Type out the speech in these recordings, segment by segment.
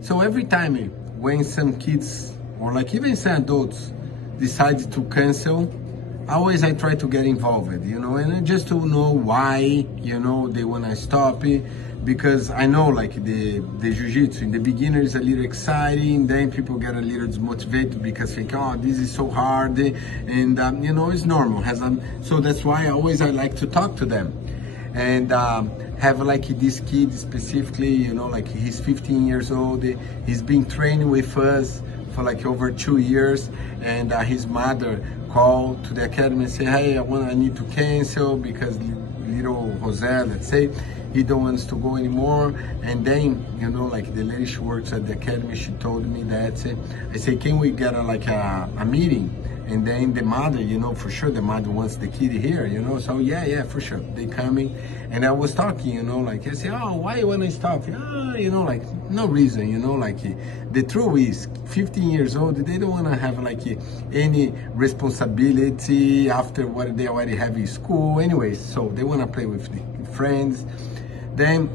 So every time when some kids or like even some adults decide to cancel, always I try to get involved, you know, and just to know why, you know, they want to stop it. Because I know like the jiu-jitsu in the beginner is a little exciting, then people get a little dismotivated because think, oh, this is so hard, and you know, it's normal. So that's why I like to talk to them, and have like this kid specifically, you know, like he's 15 years old, he's been training with us for like over 2 years, and his mother called to the academy and say, hey, I need to cancel because little Jose, let's say, he don't want us to go anymore. And then, you know, like the lady she works at the academy, she told me that, I say, can we get a meeting? And then the mother, you know, for sure the mother wants the kid here, you know, so yeah, for sure, they coming. And I was talking, you know, like I say, oh, why you want to stop? You know, like no reason, you know, like the truth is 15 years old, they don't want to have like any responsibility after what they already have in school anyways, so they want to play with the friends. Then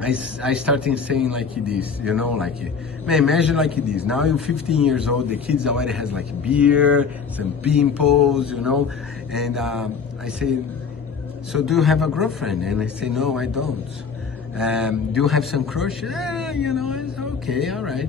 I started saying like this, you know, like, man, imagine like this, now you're 15 years old, the kids already has like beer, some pimples, you know, and I say, so do you have a girlfriend? And I say, no, I don't. Do you have some crush? You know, it's okay, all right.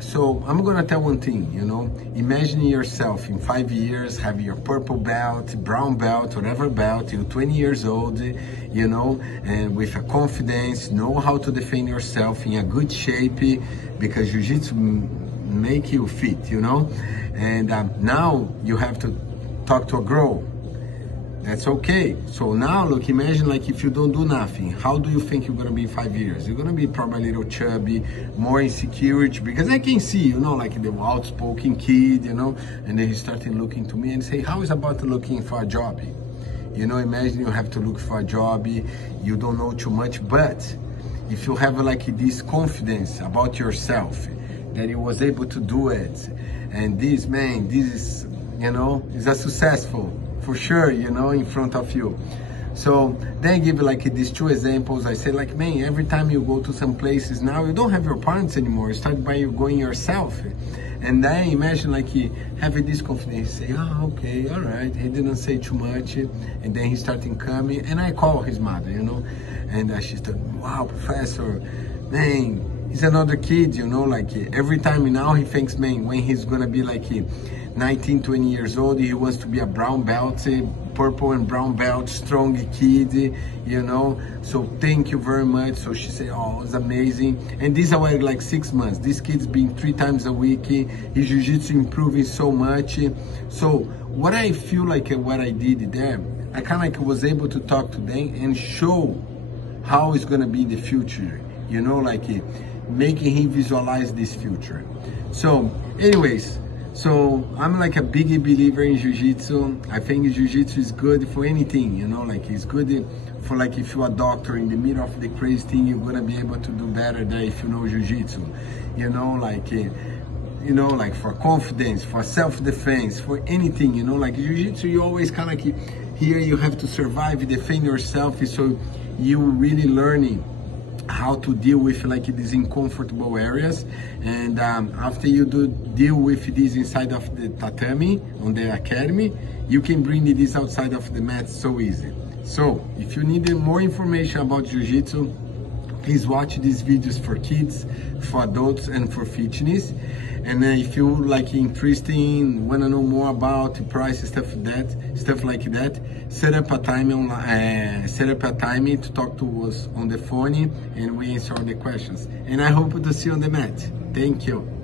So I'm gonna tell one thing, you know, imagine yourself in 5 years, have your purple belt, brown belt, whatever belt, you're 20 years old, you know, and with a confidence, know how to defend yourself in a good shape, because jiu-jitsu make you fit, you know, and now you have to talk to a girl. That's okay. So now look, imagine like if you don't do nothing, how do you think you're gonna be in 5 years? You're gonna be probably a little chubby, more insecure, because I can see, you know, like the outspoken kid, you know, and then he started looking to me and say, how is about looking for a job? You know, imagine you have to look for a job, you don't know too much, but if you have like this confidence about yourself, that you was able to do it, and this, man, this is, you know, is a successful, for sure, you know, in front of you. So then give like these two examples. I say like, man, every time you go to some places now, you don't have your parents anymore. You start by you going yourself. And then imagine like he having this confidence, say, oh, okay, all right. He didn't say too much. And then he started coming, and I call his mother, you know, and she started, wow, professor, man, he's another kid, you know, like every time now he thinks, man, when he's gonna be like 19, 20 years old, he wants to be a brown belt, purple and brown belt, strong kid, you know. So thank you very much. So she said, oh, it's amazing. And this already like 6 months. This kid's been 3 times a week. His jiu-jitsu improving so much. So what I feel like what I did there, I kind of like was able to talk to them and show how it's gonna be in the future, you know, like making him visualize this future. So anyways, so I'm like a big believer in jiu-jitsu. I think jiu-jitsu is good for anything, you know, like it's good for like if you're a doctor in the middle of the crazy thing, you're gonna be able to do better than if you know jiu-jitsu, you know, like, you know, like for confidence, for self-defense, for anything, you know, like jiu-jitsu, you always kind of like, here you have to survive, defend yourself, so you really learning how to deal with like these uncomfortable areas, and after you deal with this inside of the tatami on the academy, you can bring this outside of the mat so easy. So if you need more information about jiu-jitsu, please watch these videos for kids, for adults, and for fitness. And if you like interesting, want to know more about the price, stuff like that, set up a time to talk to us on the phone, and we answer all the questions. And I hope to see you on the mat. Thank you.